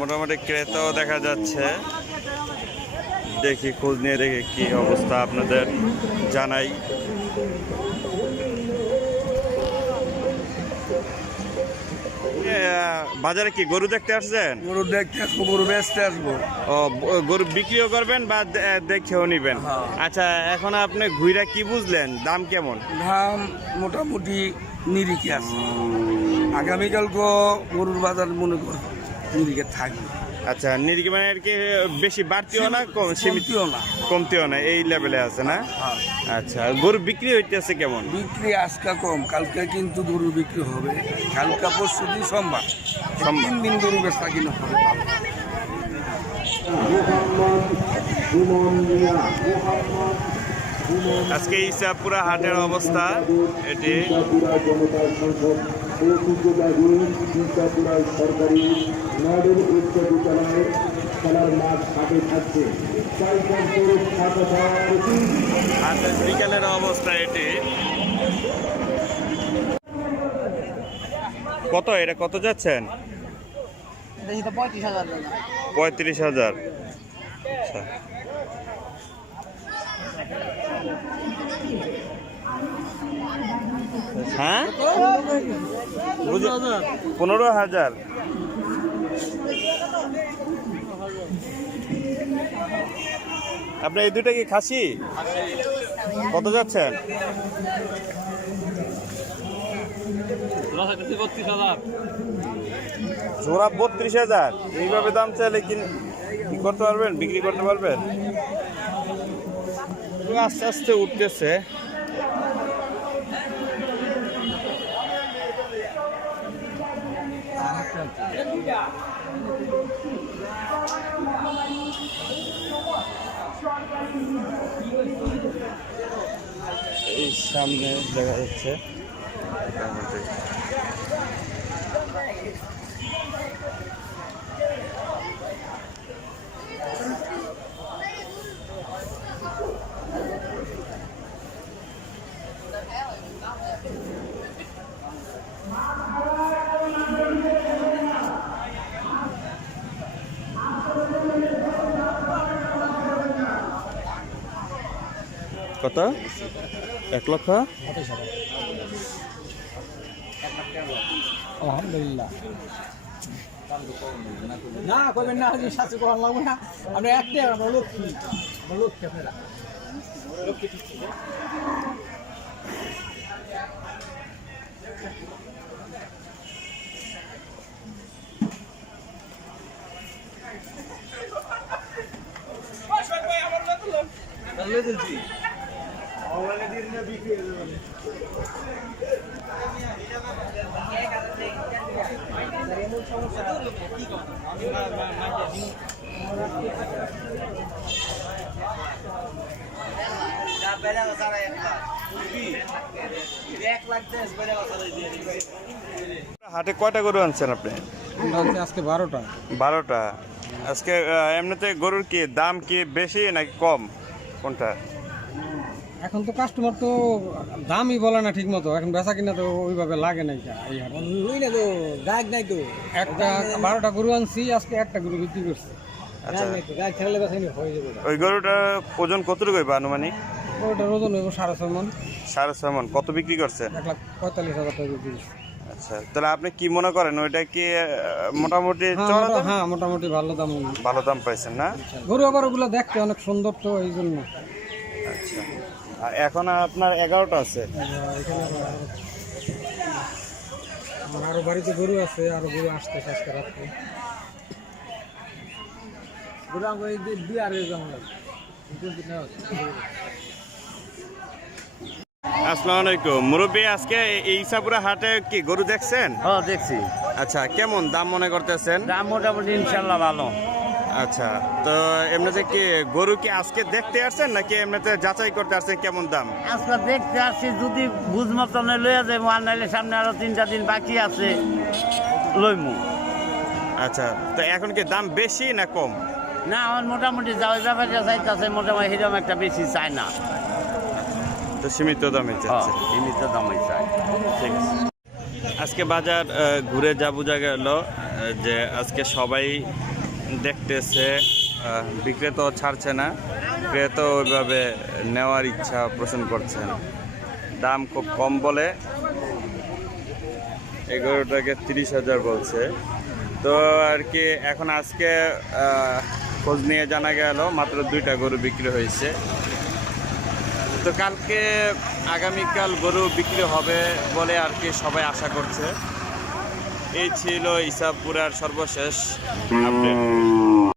মোটামুটি ক্রেতাও দেখা যাচ্ছে। দেখি খোঁজ নিয়ে দেখি কি অবস্থা আপনাদের জানাই। বাজারে কি গরু দেখতে আসছেন? গরু দেখতে আসবো, গরু বেচতে আসবো। ও, গরু বিক্রিও করবেন বা দেখেও নিবেন? আচ্ছা, এখন আপনি ঘুরে কি বুঝলেন দাম কেমন? দাম মোটামুটি নিরিখে আছে। আগামীকালকে গরুর বাজার মনে কর নিরিখে থাকবে। আচ্ছা, নিরিখে মানে আর কি বেশি বাড়তিও না সীমিতও না, কমতিও না, এই লেভেলে আছে না? আচ্ছা, গরু বিক্রি হইতেছে কেমন? বিক্রি আজকে কম, কালকে কিন্তু গরু বিক্রি হবে। কালকে পরশু দিন সোমবার, 3 দিন গরু বেচা কিনা হবে। আজকে ইসাপুরা হাটের অবস্থা এটি। সরকারি মডেল উচ্চ বিদ্যালয়ের খেলার মাঠ হাতে থাকছে। বিকালের অবস্থা এটি। কত এটা কত যাচ্ছেন? 35,000। আচ্ছা, হ্যাঁ 15,000। আপনার এই দুটা কি খাসি? কত যাচ্ছেন? জোড়া 32,000। এইভাবে দাম চাইলে কি করতে পারবেন, বিক্রি করতে পারবেন? আস্তে আস্তে উঠতেছে। এই সামনে দেখা যাচ্ছে কত? 1,00,000। আলহামদুলিল্লাহ না করবেন না, শাস্তি করা লাগবে না। আমরা একটাই, আমরা লক্ষ্মী, আমরা লক্ষ্মী, আপনারা লক্ষ্মী। হাটে কয়টা গরু আনছেন আপনি? আজকে 12টা। 12টা। আজকে এমনিতে গরুর কি দাম কি বেশি নাকি কম, কোনটা? এখন তো কাস্টমার তো দামই বলে না ঠিক মতো, এখন বেচা কিনা তো ওইভাবে লাগে নাই। এই তো গাছ নাই তো, একটা 12টা গরু আনছি, আজকে একটা গরু বিক্রি করছি। আচ্ছা, গাছ খেলে বেচা হয়ে যাবে। ওই গরুটার ওজন কতটুকু হইবে আনুমানিক? গরুটার ওজন হইব 6.5 মণ। 6.5 মণ। কত বিক্রি করছে? 1,45,000 টাকা বিক্রি করছি। আচ্ছা, তাহলে আপনি কি মনে করেন ওইটা কি মোটামুটি চড়া দাম? হ্যাঁ, মোটামুটি ভালো দাম পাইছেন না? গরু আবার ওগুলো দেখতে অনেক সুন্দর তো, এই জন্য। আচ্ছা, আর এখন আপনার 11টা আছে? আমার আরো বাড়িতে গরু আছে, আরো গরু আসতেছে আজকে রাত্রে। গরু আমি দিয়ে আর আসসালামু আলাইকুম মুরব্বী, আজকে এই ইসাপুরা হাটে কি গরু দেখছেন? হ্যাঁ, দেখছি। আচ্ছা, কেমন দাম মনে করতেছেন? দাম মোটামুটি ইনশাল্লাহ ভালো। আচ্ছা, তো এমনিতে কি গরু কি আজকে দেখতে আসছেন নাকি এমনিতে যাচাই করতে আসছেন কেমন দাম? আজকে দেখতে আসছি, যদি বুঝ মতনে লইয়া যাবো, আর নাইলে সামনে আরো 3টা দিন বাকি আছে, লইমু। আচ্ছা, তো এখন কি দাম বেশি না কম? না, আমার মোটামুটি যাওয়া ব্যাপারটা চাইতেছে, মোটামুটি সেরকম একটা বেশি চায় না, তো সীমিত দামে চাচ্ছে। সীমিত দামে চাই। ঠিক আছে, আজকে বাজার ঘুরে যা বোঝা গেল যে আজকে সবাই দেখতেছে, বিক্রেতা ছাড়ছে না, ক্রেতা ওইভাবে নেওয়ার ইচ্ছা পোষণ করছেন। দাম খুব কম বলে 11টাকে 30,000 বলছে। তো আর কি এখন আজকে খোঁজ নিয়ে জানা গেল মাত্র 2টা গরু বিক্রি হয়েছে। তো কালকে আগামীকাল গরু বিক্রি হবে বলে আর কি সবাই আশা করছে। এই ছিল ইসাপুরার সর্বশেষ আপডেট।